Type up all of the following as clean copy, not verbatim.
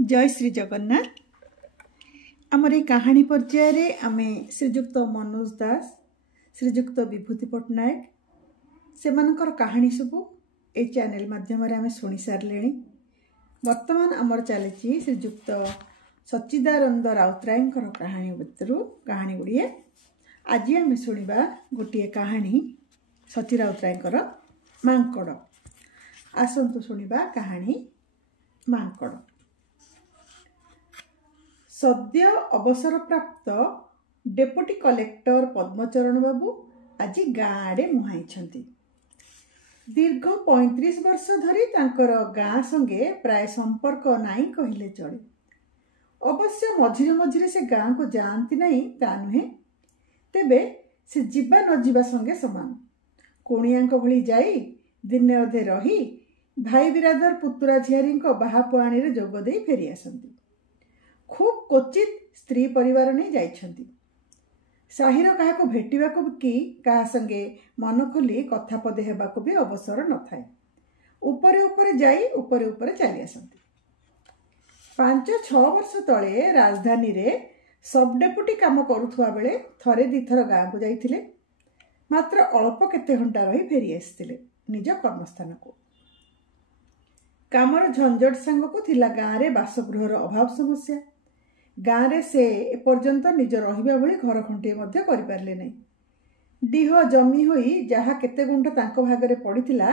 जय श्री जगन्नाथ। आमर ये कहानी पर्याय आमे श्रीजुक्त मनोज दास, श्रीजुक्त विभूति पट्टनायक से कहानी सबू ए चैनल माध्यम आम शुणी सारे। वर्तमान आमर चली श्रीजुक्त सच्चिदानंद राउतराय कहानी भितर कहानी गुड़िए आज आम शुणा गोटे कहानी सची राउतराय मांकड़। आसतु शुणा कहानी मांकड़। सद्य अवसर प्राप्त डेपुटी कलेक्टर पद्मचरण बाबू आज गाँ आड़े मुहाई। दीर्घ 35 वर्ष धरी तांकर गाँ संगे प्राय संपर्क नाई कहले चले। अवश्य मझिरे मझिरे से गाँ को जाती नहीं ता नुहे, तेबे से जीवा न जीवा संगे समान। कोणियांक भली जाई दिने अधे रही भाई बिरादर पुतुरा झियारी बाहापुआणी रे जोग देई फेरी आसंती। खूब क्वचित स्त्री परिवार नहीं जाइछंती। साहिर कहा को भेटिबा को कि कहा संगे मन खोली कथा पदे हेबा को भी अवसर न थाए। उपरे उपरे जाई उपरे उपरे चली आसंती। 5-6 वर्ष तले राजधानी रे सब डेपुटी काम करुथुआ बेले थरे दिथर गाँ को जाइथिले। मात्र अल्प केते घंटा रही फेरी आसिथिले निज कर्मस्थान को। कामर झंझट सांग को थिला गाँ रे बासगृहर अभाव समस्या। गाँ रे से एपर्यंत निज रहिबा भली घर खंटे मध्य करि पारले नै। डीह जमी होई जहा केते गुंठ तांको भागरे पड़िथिला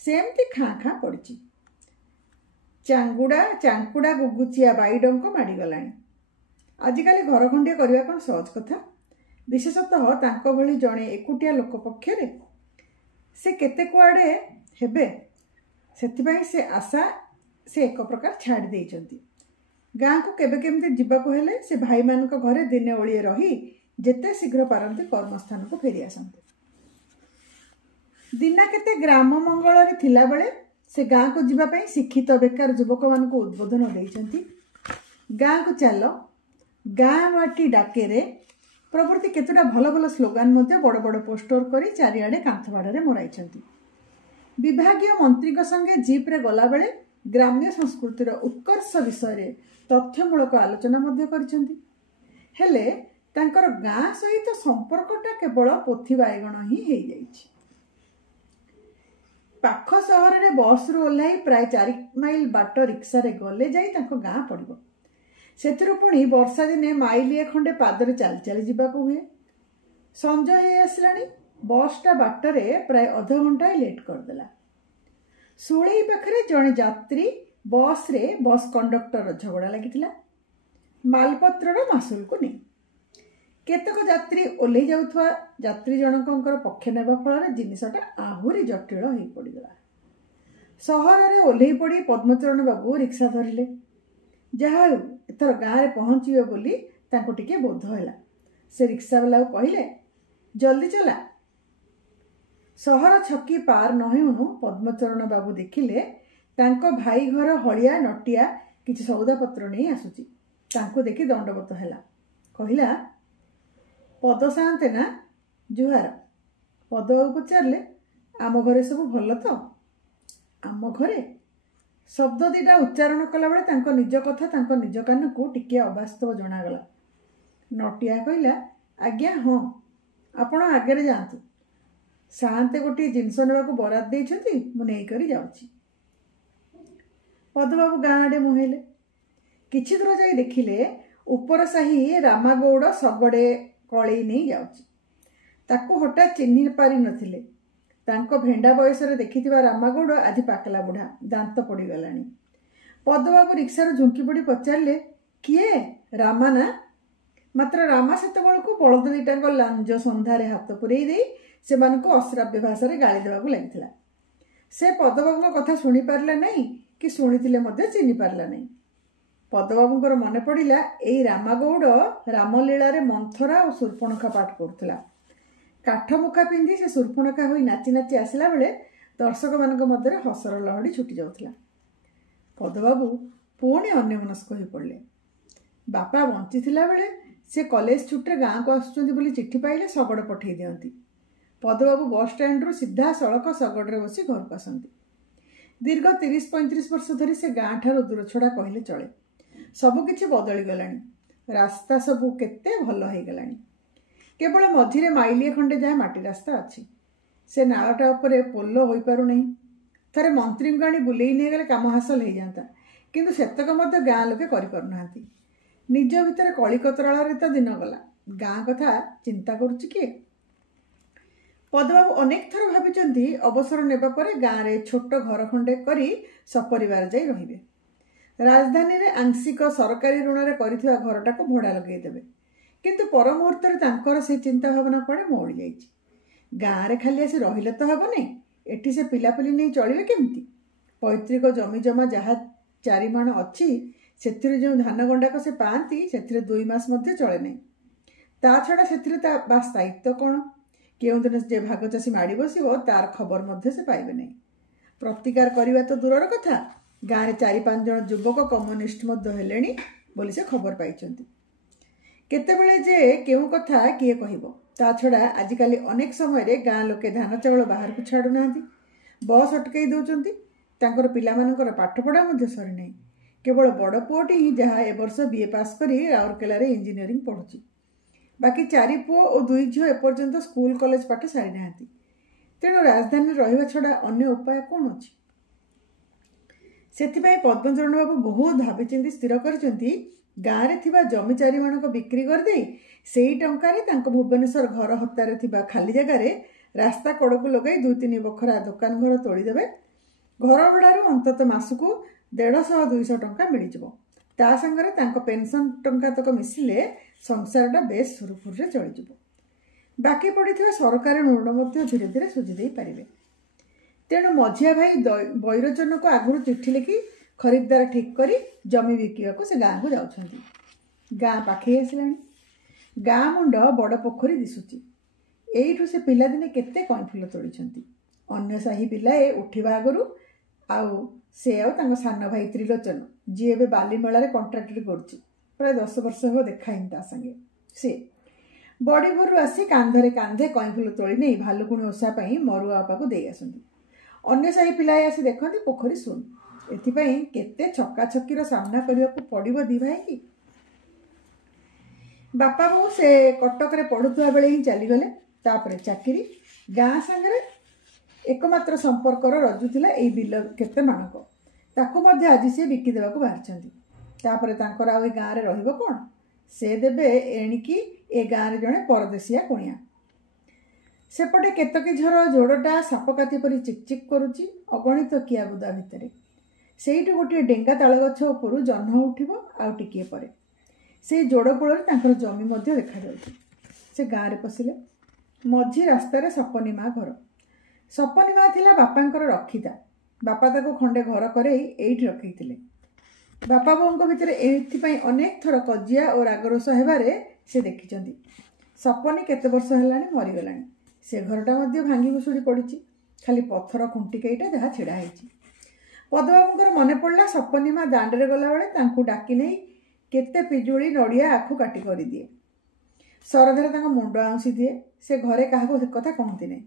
सेमती खाँ खाँ पड़िछि। चांकुड़ा गुगुचिया बाईडंक माड़ी गलाणी। आजिकाली घर खंडे करबा कोन सहज कथा, विशेषतः तांको भली जणे एकुटिया लोक पक्षरे से केते कुआडे हेबे। सेथिबाई से आशा से एक प्रकार छाड़ी देइचंती। गाँ को केबे केमती जीवाको हेले से भाई मानक घरे दिने ओळिए रही जेते शीघ्र पारंती कर्मस्थान को फेरी आसंती। दिना केते ग्राम मंगल रे थिला बेले से गाँ को जीवा पई शिक्षित बेकार युवक मानक उद्बोधन देइचंती। गाँ को चलो, गाँ माटी डाके रे प्रभृति केतुटा भल भल स्लोगान मध्य बड़ बड़ पोस्टर करी चारिआडे कांथबाड़े मोराइचंती। विभागीय मंत्री संगे जीप रे गला बेले ग्राम्य संस्कृतिर उत्कर्ष विषय तथ्यमूलक आलोचना मध्य करिसेंती। हेले तांकर गाँ सहित संपर्कटा केवल पोथी बायगण ही हेई जाइछि। पाख सहर रे बस रु ओल्हाई प्राय 4 माइल बाट रिक्सा रे गले जाई तांको गाँ पड़िबो। सेथिरु पुणी वर्षा दिने माइलिए खंडे पादरे चली चली जीवाको हुए। संज हे आसलाणी, बसटा बाटरे प्राय अध घंटा लेट करदेला। सुळई पाखरे जणे यात्री बस रे बस कंडक्टर झगड़ा लगी मालपत्र मासुल को नहीं। केतक यात्री ओल्हे जाउथवा यात्री जनकर पक्ष नेबा फल जिनिसटा आहुरी जटिल हो पड़गला। सहर रे ओल्हे पड़ी पद्मचरण बाबू रिक्शा धरिले। जहा एथर गाँ रे पहुँचे बोली तांको टिके बोध हैला। से रिक्शा वाला कहले, जल्दी चला। सहर छकी पार नहेउनु पद्मचरण बाबू देखिले तांको भाई घर हलिया नटिया किछि सौदा पत्र नहीं आसुची। तांको देखि दंडवत हैला। कहिला, पद सानते ना जुहार। पद पचारले, आम घरे सब भल तो? आम घरे शब्द दीटा उच्चारण कला बेले तांको निज कथा तांको निज कान को टिके अवास्तव जनागला। नटिया कहिला, आज्ञा हाँ, आपण आगे जातु। साते गोटे जिनस नेबा को बराद देइछथि, मु नेई करी जाउछि। पदबाबू गाँ आड़े मुहेले। किछि दूर जाई देखिले उपर साही रामागौड़ सगड़े कळई नहीं जाउछि। ताको हठात चिन्हि पारि नथिले। तांको भेंडा बयस रे देखिथिबा रामागौड़ आज पाकला बुढ़ा, दांत पड़ी गलानी। पदबाबू रिक्सार झुंकी पड़ी पचारले, किए? रामा ना? मात्र रामा सेतबेल को बलद दीटाक लांज संधारे हाथ पुरई देई सेमानको अश्राव्य भाषा रे गाली देबाकू लागिथिला। से पदबाबूଙ୍କ कथा सुनी पारला नहीं कि शुणिथिले मध्य चिन्हि पारला नहीं। पदबाबूଙ୍କର मने पड़िला एई रामागौड़ रामलीला रे मंथरा और शूर्पणखा पाठ करुथिला। काठ मुखा पिंधि से शूर्पणखा होई नाची नाची आसिला बेले दर्शक मानक मध्य हसर लहड़ी छुटी जाउथिला। पदबाबू पुणी अन्यमनस्क होई पड़ले। बापा बंची थिला बेले से कॉलेज छुट्टी गाँ को आसुचंती बोली चिट्ठी पाइले शगड़ पठेई दियंती। पदबाबू बस स्टैंड रु सीधा सड़क शगड़ रे बसी घर को आसंती। दीर्घ 30-35 वर्ष धरी से गाँ ठार दूर छड़ा कहले चले। सबकिछि बदली गलानी। रास्ता सबू केते भल हो गलानी। केवल मझिरे माइलिए खंडे जहाँ माटी रास्ता अच्छी। से नालटा उपरे पोल हो पारु नहीं। थरे मंत्री को आनी बुलेई नहीं गले काम हासिल हो जाता, किंतु सेतक मध्य गाँ लोके करि पारुनाहांती। निज भितर कली कतराଳରେ तो दिन गला, गाँ कथा चिंता करुछि किए? पदबाबू अनेक थर भाविचंती अवसर नेबा परे गाँ रे छोट घर खंडे करी सपरिवार जाई रहिबे। राजधानी रे आंशिक सरकारी ऋण रे करिथिबा घरटा को भड़ा लगेई देबे, किंतु पर मुहूर्त रे तांकर से चिंता भावना पड़े मोड़ी जाइछि। गाँ रे खाली आसी रहिले तो हबो नहीं, एठी से पिलापिली नहीं चलिबे केमती? पैतृक जमी जमा जहा 4 माण अच्छी सेथिरे जो धान गंडाक से पाती सेथिरे 2 मास मध्य चले नहीं। ता छड़ा सेथिरे ता बा स्थायित्व कौन? केउं दिन जे भाग चाषी माड़ी बसिबो तार खबर मध्य से पाइबे नहीं। प्रतिकार करिबा तो दूरर कथा, गाँ रे 4-5 जन युवक कम्युनिस्ट मध्य हेलेनी बोली से खबर पाइछंती। केतेबेले जे केउं कथा किए कहिबो? ता छड़ा आजिकाली अनेक समय रे गाँ लोके धान चावल बाहर को छाड़ू नाहांती, बस अटकई दउचंती। तांकर पिलामानकर पाठपढ़ा मध्य सरी नहीं। केवल बड़ पुओटी ही जहाँ ए वर्ष बीए पास करी राउरकेला रे इंजीनियरिंग पढ़ुची। बाकी 4 पुओ और 2 झील एपर्यंत स्कूल कॉलेज पाठ सारी नाहांती। तेणु राजधानी रहिबा छड़ा अन्य उपाय कौन अछि? सेथिपाई पद्मचरण बाबू बहुत भाविचिंती स्थिर करिसंती गाँ रे थिबा जमी 4 माणक बिक्री कर देई सेई टंका रे तांको भुवनेश्वर घर हत्यारे थिबा खाली जगह रे रास्ता कड़क लगाई 2-3 बखरा दुकान घर तोड़ी देबे। घर भड़ारू अंतत मासकू 150-200 टंका मिल जिवो। ता संगरे तांको पेंशन टंका तक मिसिले संसारटा बेस सुरुखुरुरे चली जिवो। बाकी पड़िथिबा सरकारी ऋण मध्य धीरे धीरे सुझी देई पारिबे। तेणु मझिया भाई बैरोचन को आगुरु चिट्ठी लिखि खरीदार ठीक करी जमी बिकिबाकू से गाँ को जाउछंती। गाँ पाखे आसिलानी। गाँ मुंड बड़ पोखरी दिसुची। एइठु से पिलादिने केते कଇଁ फुल तोड़िछंती। अन्य साही पिलाए उठिबा आगुरु आउ से आउ तांको सानो भाई त्रिलोचन जी एबे बाली मेला रे कॉन्ट्रैक्टर करछि, प्राय 10 वर्ष हो देखाइन ता संगे। से बड़ी भोरु आसी कांधरे कांधे कଇଁ फुल तोड़ी नहीं भालुकुणी ओषा पई मरुआ बापाकू देई आसंती। अन्य साही पिलाए आसी देखंती पोखरी सुन। एथिपई केते छक्का छक्कीर सामना करियाकू पड़िबो दी भाई की। बापा बो से कटक रे पढ़ुथुआ बेले ही चली गले। तापरे चाकरी गाँ संगे एकमात्र संपर्कर रजुला एई बिल केते मानक ताकू मध्य आज सी बिकी देवाकू बाहरछंती। तापरे तांकर आ गाँ रे रहिबो कोन? से देबे एणिकी ए गाँ रे जणे परदेशिया कुणिया। सेपटे केतकी झर जोड़टा सापकाती परी चिकचिक करुची अगणित किया बुदा भितरे। सेइटु गोटे डेंगा ताल गछ उपरु जह्न उठिबो आउ टिकिए परे से जोड़ कूल तांकर जमी मध्य देखा जाउची। से गाँ रे पसिले। मझी रास्ता रे सपनी माँ घर। सपनी माँ थिला बापांकर रखिता। बापा ताको खंडे घर करे एइठी रखिथिले। बापा बोंको भितरे एइथिपई अनेक थर कजिया और रागरोष हेबारे से देखिचंदी। सपनी केते वर्ष हेलानी मरी गलानी। से घरटा मध्य भांगी भुसुड़ी पड़िची। खाली पत्थर खुंटिकेइटा जहा छिड़ा हेची। पदबाबूंकर मने पड़ला सपनी माँ दांडरे गला बेले तांकू डाकी नहीं केते पिजुड़ी नड़िया आखु काटी करी दिए। सरधारे तांको मुंड आउंसी दिए। से घरे काहाको से कथा कहती नहीं।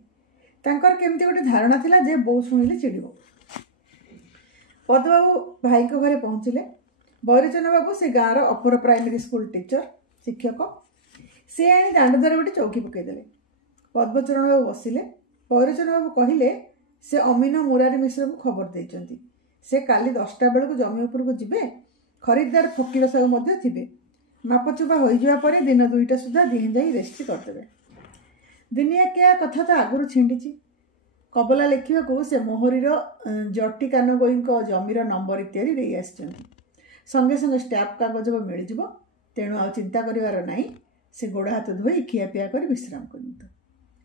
तांकर केमती गोटे धारणा थिला जे बो शुणिले चिड़िबो। पदबाबू भाई को घरे पहुँचिले। बैरोचन बाबू से गाँव अपर प्राइमरी स्कूल टीचर शिक्षक। से आनी दांड द्वारा गोटे चौकी पकईदे। पद्मचरण बाबू बसिले। बैरोचन बाबू कहले से अमीन मुरारी मिश्र को खबर देइचंती। से काली 10टा बेलू जमी उपरको जिबे। खरीदार फकीर साहू मध्य थिबे। मापचुपा हो जावा परे दिन 2टा सुधा दिहे जाई रेस्ट करदेबे। दुनिया क्या कथा तो आगुरु छिंडिची। कबला लेखिबाकू से मोहरीर जटी कानगोई जमीर नंबर इत्यादि दे आछंती। संगे संगे स्टाम्प कागज मिल जिवो। तेणु आ चिंता करिवार नाही। से गोड़ हाथ धोई खियापिया कर विश्राम करंतु।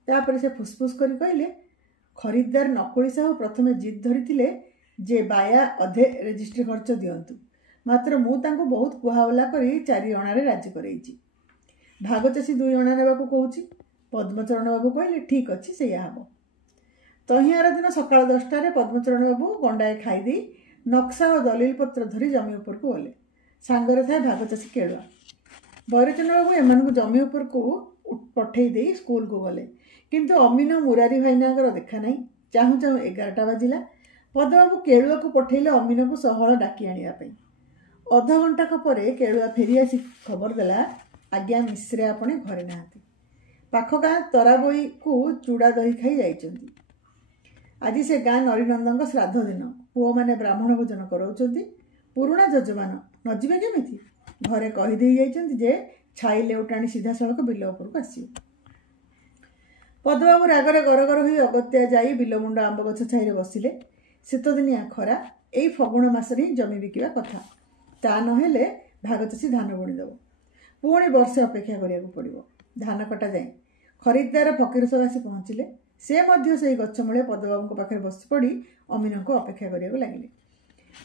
तापर से फुसफुस करी कहले खरीदार नकुली साहू प्रथमे जिद धरिथिले जे बाया अधे रेजिस्ट्री खर्च दियंतु। मात्र मु तांको बहुत कुहावला करी 4 अणारे राजी करैछि। भाग चाषी 2 अणा नेबाकू कहूछि। पद्मचरण बाबू कहले ठीक अछि सेया हबो। तहियार दिन सकाळ 10टारे पद्मचरण बाबू गंडाए खाईदे नक्शा और दलिल पत्र धरी जमी उपर को गले। सांगरे थाए भाग चाषी केळुआ। बैरोचन बाबू एमानकू जमी उपर को पठेई दे स्कूल को गले। किंतु अमीन मुरारी भाईनागर देखा नहीं। चाहू चाहू 11टा बाजिला। पदबाबू केळुआ को पठेइले अमीन को सहल डाकी आनिया पई। ଅଧଘଣ୍ଟାକ ପରେ କେଳୁଆ ଫେରି ଆସି ଖବର ଦେଲା, ଆଜ୍ଞା ମିଶ୍ରେ ଆପଣ ଘରେ ନାହାନ୍ତି। ପାଖ ଗାଁ ତରାବୋଇକୁ ଚୁଡ଼ା ଦହି ଖାଇ ଯାଇଛନ୍ତି। ଆଜି ସେ ଗାଁ ନରିନନ୍ଦଙ୍କ ଶ୍ରାଦ୍ଧ ଦିନ। ପୁଅମାନେ ବ୍ରାହ୍ମଣ ଭୋଜନ କରାଉଛନ୍ତି। ପୁରୁଣା ଯଜମାନ ନଯିବେ କେମିତି? ଘରେ କହିଦେଇ ଯାଇଛନ୍ତି ଯେ ଛାଇ ଲେଉଟାଣି ସିଧାସଳଖ ବିଲ ଉପରକୁ ଆସିବ। ପଦବାବୁ ରାଗରେ ଗରଗର ହୋଇ ଅଗତ୍ୟା ଯାଇ ବିଲମୁଣ୍ଡ ଆମ୍ବ ଗଛ ଛାଇରେ ବସିଲେ। ଶୀତଦିନିଆ ଖରା, ଏଇ ଫଗୁଣ ମାସରେ ହିଁ ଜମି ବିକିବା କଥା। ତା ନହେଲେ ଭାଗ ଚାଷୀ ଧାନ ବୁଣିଦେବ। ପୁଣି ବର୍ଷେ ଅପେକ୍ଷା କରିବାକୁ ପଡ଼ିବ ଧାନ କଟା ଯାଏ। ଖରିଦଦାର ଫକୀର ସାହୁ ଆସି ପହଞ୍ଚିଲେ। ସେ ମଧ୍ୟ ସେହି ଗଛ ମୂଳେ ପଦବାବୁଙ୍କ ପାଖରେ ବସି ପଡ଼ି ଅମିନଙ୍କୁ ଅପେକ୍ଷା କରିବାକୁ ଲାଗିଲେ।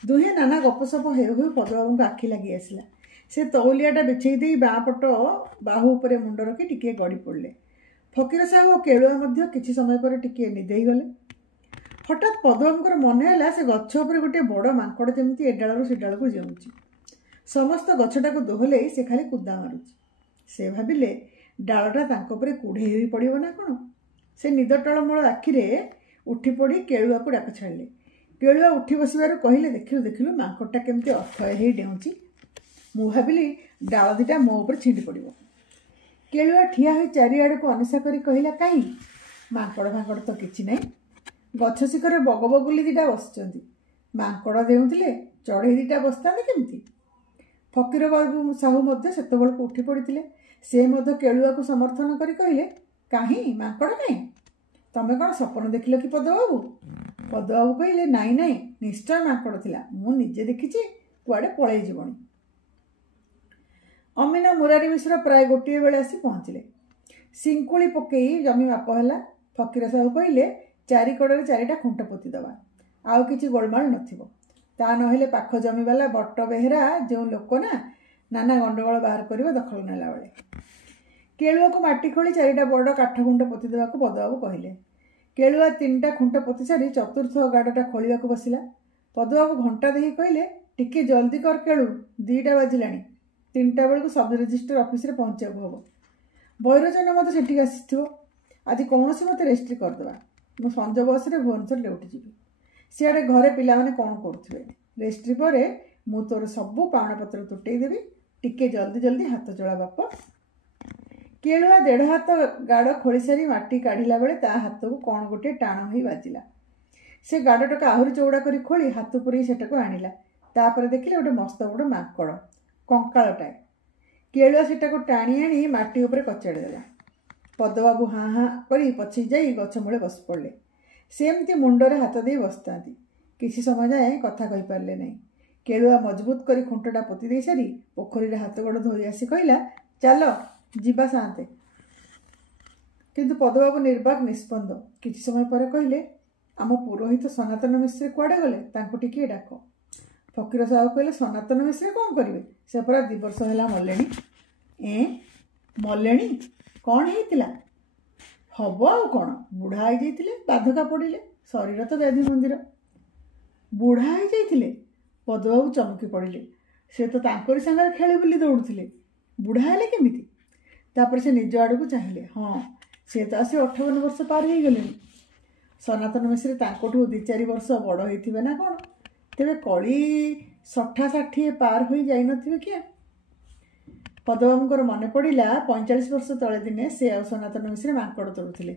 ଦୁହେଁ ନାନା ଗପସପ ହେଉ ହେଉ ପଦବାବୁଙ୍କ ଆଖି ଲାଗି ଆସିଲା। ସେ ତଉଲିଆଟା ବିଛେଇ ଦେଇ ବାଁ ପଟ ବାହୁ ଉପରେ ମୁଣ୍ଡ ରଖି ଟିକିଏ ଗଡ଼ି ପଡ଼ିଲେ। ଫକୀର ସାହୁ ଓ କେଳୁଆ ମଧ୍ୟ କିଛି ସମୟ ପରେ ଟିକିଏ ନିଦେଇ ଗଲେ। ହଠାତ୍ ପଦବାବୁଙ୍କର ମନେ ହେଲା ସେ ଗଛ ଉପରେ ଗୋଟିଏ ବଡ଼ ମାଙ୍କଡ଼ ଯେମିତି ଏ ଡାଳରୁ ସେ ଡାଳକୁ ଜିଉଁଛି। ସମସ୍ତ ଗଛଟାକୁ ଦୋହଲେଇ ସେ ଖାଲି କୁଦା ମାରୁଛି। ସେ ଭାବିଲେ ଡାଳଟା ତାଙ୍କ ଉପରେ କୁଢ଼େଇ ହୋଇ ପଡ଼ିବ ନା କ'ଣ। ସେ ନିଦ ଟଳମଳ ଆଖିରେ ଉଠି ପଡ଼ି କେଳୁଆକୁ ଡାକ ଛାଡ଼ିଲେ। କେଳୁଆ ଉଠି ବସିବାରୁ କହିଲେ, ଦେଖିଲୁ ଦେଖିଲୁ ମାଙ୍କଡ଼ଟା କେମିତି ଅଥୟ ହେଇ ଡେଉଁଛି। ମୁଁ ଭାବିଲି ଡାଳ ଦିଟା ମୋ ଉପରେ ଛିଣ୍ଡି ପଡ଼ିବ। କେଳୁଆ ଠିଆ ହୋଇ ଚାରିଆଡ଼କୁ ଅନିଶା କରି କହିଲା, କାହିଁ ମାଙ୍କଡ଼ ଫାଙ୍କଡ଼ ତ କିଛି ନାହିଁ। ଗଛ ଶିଖରେ ବଗବଗୁଲି ଦିଟା ବସିଛନ୍ତି। ମାଙ୍କଡ଼ ଦେଉଥିଲେ ଚଢ଼େଇ ଦିଟା ବସିଥାନ୍ତି କେମିତି? ଫକୀର ବାବୁ ସାହୁ ମଧ୍ୟ ସେତେବେଳକୁ ଉଠି ପଡ଼ିଥିଲେ। ସେ ମଧ୍ୟ କେଳୁଆକୁ ସମର୍ଥନ କରି କହିଲେ, କାହିଁ ମାଙ୍କଡ଼ କାହିଁ? ତମେ କ'ଣ ସ୍ୱପ୍ନ ଦେଖିଲ କି ପଦବାବୁ? ପଦବାବୁ କହିଲେ, ନାଇଁ ନାଇଁ, ନିଶ୍ଚୟ ମାଙ୍କଡ଼ ଥିଲା। ମୁଁ ନିଜେ ଦେଖିଛି, କୁଆଡ଼େ ପଳେଇ ଯିବଣି। ଅମିନ ମୁରାରୀ ମିଶ୍ର ପ୍ରାୟ ଗୋଟିଏ ବେଳେ ଆସି ପହଞ୍ଚିଲେ। ଶିଙ୍କୁଳି ପକେଇ ଜମି ମାପ ହେଲା। ଫକୀର ସାହୁ କହିଲେ, ଚାରିକଡ଼ରେ ଚାରିଟା ଖୁଣ୍ଟ ପୋତିଦେବା, ଆଉ କିଛି ଗୋଳମାଳ ନଥିବ। ତା ନହେଲେ ପାଖ ଜମିବାଲା ବଟ ବେହେରା ଯେଉଁ ଲୋକ ନା, ନାନା ଗଣ୍ଡଗୋଳ ବାହାର କରିବ ଦଖଲ ନେଲା ବେଳେ। କେଳୁଆକୁ ମାଟି ଖୋଳି ଚାରିଟା ବଡ଼ କାଠ ଖୁଣ୍ଟ ପୋତି ଦେବାକୁ ପଦବାବୁ କହିଲେ। କେଳୁଆ 3ଟା ଖୁଣ୍ଟ ପୋତି ସାରି ଚତୁର୍ଥ ଗାଡ଼ଟା ଖୋଳିବାକୁ ବସିଲା। ପଦବାବୁ ଘଣ୍ଟା ଦେଇ କହିଲେ, ଟିକେ ଜଲ୍ଦି କର କେଳୁ, 2ଟା ବାଜିଲାଣି। 3ଟା ବେଳକୁ ସବ୍ ରେଜିଷ୍ଟ୍ରାର ଅଫିସରେ ପହଞ୍ଚିବାକୁ ହେବ। ବୈରଚନ ମଧ୍ୟ ସେଠିକି ଆସିଥିବ। ଆଜି କୌଣସି ମତେ ରେଜିଷ୍ଟ୍ରି କରିଦେବା। ମୁଁ ସଞ୍ଜ ବସରେ ଭୁବନେଶ୍ୱର ଲେଉଟି ଯିବି। ସିଆଡ଼େ ଘରେ ପିଲାମାନେ କ'ଣ କରୁଥିବେ। ରେଜିଷ୍ଟ୍ରି ପରେ ମୁଁ ତୋର ସବୁ ପାଉଣାପତ୍ର ତୁଟେଇ ଦେବି। ଟିକେ ଜଲ୍ଦି ଜଲ୍ଦି ହାତ ଚଳା ବାପ। କେଳୁଆ 1.5 ହାତ ଗାଡ଼ ଖୋଳିସାରି ମାଟି କାଢ଼ିଲା ବେଳେ ତା ହାତକୁ କ'ଣ ଗୋଟିଏ ଟାଣ ହୋଇ ବାଜିଲା। ସେ ଗାଡ଼ଟାକୁ ଆହୁରି ଚଉଡ଼ା କରି ଖୋଳି ହାତ ପୁରେଇ ସେଟାକୁ ଆଣିଲା। ତାପରେ ଦେଖିଲେ ଗୋଟେ ମସ୍ତ ବଡ଼ ମାଙ୍କଡ଼, କଙ୍କାଳଟାଏ। କେଳୁଆ ସେଟାକୁ ଟାଣି ଆଣି ମାଟି ଉପରେ କଚାଡ଼ି ଦେଲା। ପଦବାବୁ ହାଁ ହାଁ କରି ପଛେଇ ଯାଇ ଗଛ ମୂଳେ ବସି ପଡ଼ିଲେ। ସେମିତି ମୁଣ୍ଡରେ ହାତ ଦେଇ ବସିଥାନ୍ତି। କିଛି ସମୟ ଯାଏଁ କଥା କହିପାରିଲେ ନାହିଁ। କେଳୁଆ ମଜବୁତ କରି ଖୁଣ୍ଟଟା ପୋତି ଦେଇ ସାରି ପୋଖରୀରେ ହାତ ଗୋଡ଼ ଧୋଇ ଆସି କହିଲା, ଚାଲ ଯିବା ସାନ୍ତେ। କିନ୍ତୁ ପଦବାବୁ ନିର୍ବାକ ନିସ୍ପନ୍ଦ। କିଛି ସମୟ ପରେ କହିଲେ, ଆମ ପୁରୋହିତ ସନାତନ ମିଶ୍ରେ କୁଆଡ଼େ ଗଲେ? ତାଙ୍କୁ ଟିକିଏ ଡାକ। ଫକୀର ସାହୁ କହିଲେ, ସନାତନ ମିଶ୍ରେ କ'ଣ କରିବେ? ସେ ପରା 2 ବର୍ଷ ହେଲା ମଲେଣି। ମଲେଣି? କ'ଣ ହେଇଥିଲା? ହବ ଆଉ କ'ଣ, ବୁଢ଼ା ହେଇଯାଇଥିଲେ, ବାଧକା ପଡ଼ିଲେ। ଶରୀର ତ ବ୍ୟାଧି ମନ୍ଦିର। ବୁଢ଼ା ହେଇଯାଇଥିଲେ? ପଦବାବୁ ଚମକି ପଡ଼ିଲେ। ସେ ତ ତାଙ୍କରି ସାଙ୍ଗରେ ଖେଳି ବୁଲି ଦୌଡ଼ୁଥିଲେ। ବୁଢ଼ା ହେଲେ କେମିତି? ତାପରେ ସେ ନିଜ ଆଡ଼କୁ ଚାହିଁଲେ। ହଁ, ସେ ତ ଆସି 58 ବର୍ଷ ପାର ହେଇଗଲେଣି। ସନାତନ ମିଶ୍ରେ ତାଙ୍କଠୁ 2-4 ବର୍ଷ ବଡ଼ ହେଇଥିବେ ନା କ'ଣ? ତେବେ କଳି 60-60 ପାର ହୋଇ ଯାଇନଥିବେ କିଏ? ପଦବାବୁଙ୍କର ମନେ ପଡ଼ିଲା 45 ବର୍ଷ ତଳେ ଦିନେ ସେ ଆଉ ସନାତନ ମିଶ୍ରେ ମାଙ୍କଡ଼ ତୋଳୁଥିଲେ।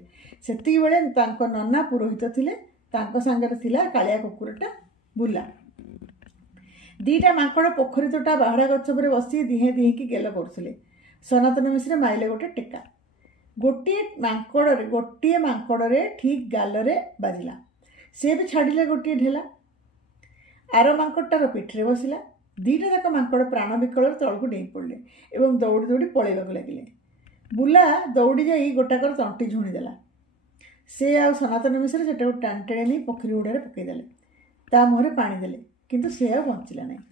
ସେତିକିବେଳେ ତାଙ୍କ ନନା ପୁରୋହିତ ଥିଲେ। ତାଙ୍କ ସାଙ୍ଗରେ ଥିଲା କାଳିଆ କୁକୁରଟା ବୁଲା। 2ଟା ମାଙ୍କଡ଼ ପୋଖରୀ ତୋଟା ବାହାଡ଼ା ଗଛ ଉପରେ ବସି ଦିହେଁ ଦିହେଁକି ଗେଲ କରୁଥିଲେ। ସନାତନ ମିଶ୍ରେ ମାଇଲେ ଗୋଟେ ଟେକା। ଗୋଟିଏ ମାଙ୍କଡ଼ରେ ଠିକ୍ ଗାଲରେ ବାଜିଲା। ସେ ବି ଛାଡ଼ିଲେ ଗୋଟିଏ ଢେଲା। ଆର ମାଙ୍କଡ଼ଟାର ପିଠିରେ ବସିଲା। 2ଟା ଯାକ ମାଙ୍କଡ଼ ପ୍ରାଣ ବିକଳରେ ତଳକୁ ଡେଇଁ ପଡ଼ିଲେ ଏବଂ ଦୌଡ଼ି ଦୌଡ଼ି ପଳେଇବାକୁ ଲାଗିଲେ। ବୁଲା ଦୌଡ଼ି ଯାଇ ଗୋଟାକର ତଣ୍ଟି ଝୁଣି ଦେଲା। ସେ ଆଉ ସନାତନ ମିଶ୍ରେ ସେଟାକୁ ଟାଣି ଟାଣି ନେଇ ପୋଖରୀ ହୁଡ଼ାରେ ପକାଇଦେଲେ। ତା ମୁହଁରେ ପାଣି ଦେଲେ, କିନ୍ତୁ ସେ ଆଉ ବଞ୍ଚିଲା ନାହିଁ।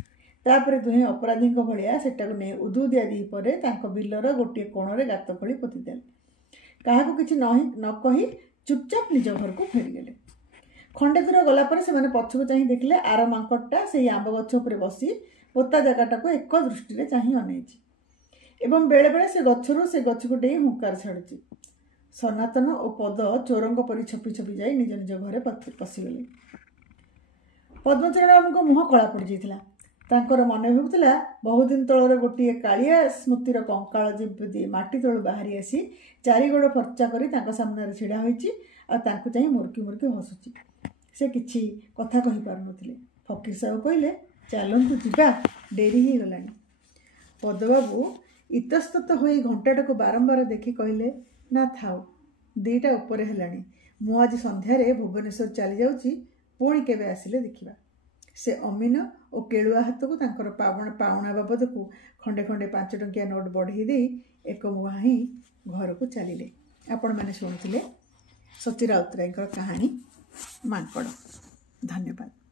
ତାପରେ ଦୁହେଁ ଅପରାଧୀଙ୍କ ଭଳିଆ ସେଟାକୁ ନେଇ ଉଦୁଉଦିଆ ଦ୍ୱିପହରେ ତାଙ୍କ ବିଲର ଗୋଟିଏ କୋଣରେ ଗାତ ଖୋଳି ପୋତିଦେଲେ। କାହାକୁ କିଛି ନ କହି ଚୁପଚାପ ନିଜ ଘରକୁ ଫେରିଗଲେ। ଖଣ୍ଡେ ଦୂର ଗଲା ପରେ ସେମାନେ ପଛକୁ ଚାହିଁ ଦେଖିଲେ ଆର ମାଙ୍କଡ଼ଟା ସେଇ ଆମ୍ବ ଗଛ ଉପରେ ବସି ପୋତା ଜାଗାଟାକୁ ଏକ ଦୃଷ୍ଟିରେ ଚାହିଁ ଅନେଇଛି ଏବଂ ବେଳେବେଳେ ସେ ଗଛରୁ ସେ ଗଛକୁ ଡେଇଁ ହୁଙ୍କାର ଛାଡ଼ୁଛି। ସନାତନ ଓ ପଦ ଚୋରଙ୍କ ପରି ଛପି ଛପି ଯାଇ ନିଜ ନିଜ ଘରେ ପଶିଗଲେ। ପଦ୍ମଚରଣ ବାବୁଙ୍କ ମୁହଁ କଳା ପଡ଼ିଯାଇଥିଲା। ତାଙ୍କର ମନେ ହେଉଥିଲା ବହୁଦିନ ତଳର ଗୋଟିଏ କାଳିଆ ସ୍ମୃତିର କଙ୍କାଳ ଯେମିତି ମାଟି ତଳୁ ବାହାରି ଆସି ଚାରିଗୋଡ଼ ଫର୍ଚ୍ଚା କରି ତାଙ୍କ ସାମ୍ନାରେ ଛିଡ଼ା ହୋଇଛି ଆଉ ତାଙ୍କୁ ଚାହିଁ ମୁର୍କି ମୁର୍କି ହସୁଛି। ସେ କିଛି କଥା କହିପାରୁନଥିଲେ। ଫକୀର ସାହୁ କହିଲେ, ଚାଲନ୍ତୁ ଯିବା, ଡେରି ହେଇଗଲାଣି। ପଦବାବୁ ଇତସ୍ତତ ହୋଇ ଘଣ୍ଟାଟାକୁ ବାରମ୍ବାର ଦେଖି କହିଲେ, ନା ଥାଉ, 2ଟା ଉପରେ ହେଲାଣି। ମୁଁ ଆଜି ସନ୍ଧ୍ୟାରେ ଭୁବନେଶ୍ୱର ଚାଲି ଯାଉଛି, ପୁଣି କେବେ ଆସିଲେ ଦେଖିବା। ସେ ଅମିନ ଓ କେଳୁଆ ହାତକୁ ତାଙ୍କର ପାଉଣା ବାବଦକୁ ଖଣ୍ଡେ ଖଣ୍ଡେ 5 ଟଙ୍କିଆ ନୋଟ୍ ବଢ଼େଇ ଦେଇ ଏକମୁହାଁ ହିଁ ଘରକୁ ଚାଲିଲେ। ଆପଣମାନେ ଶୁଣୁଥିଲେ ସଚୀ ରାଉତରାୟଙ୍କର କାହାଣୀ ମାଙ୍କଡ଼। ଧନ୍ୟବାଦ।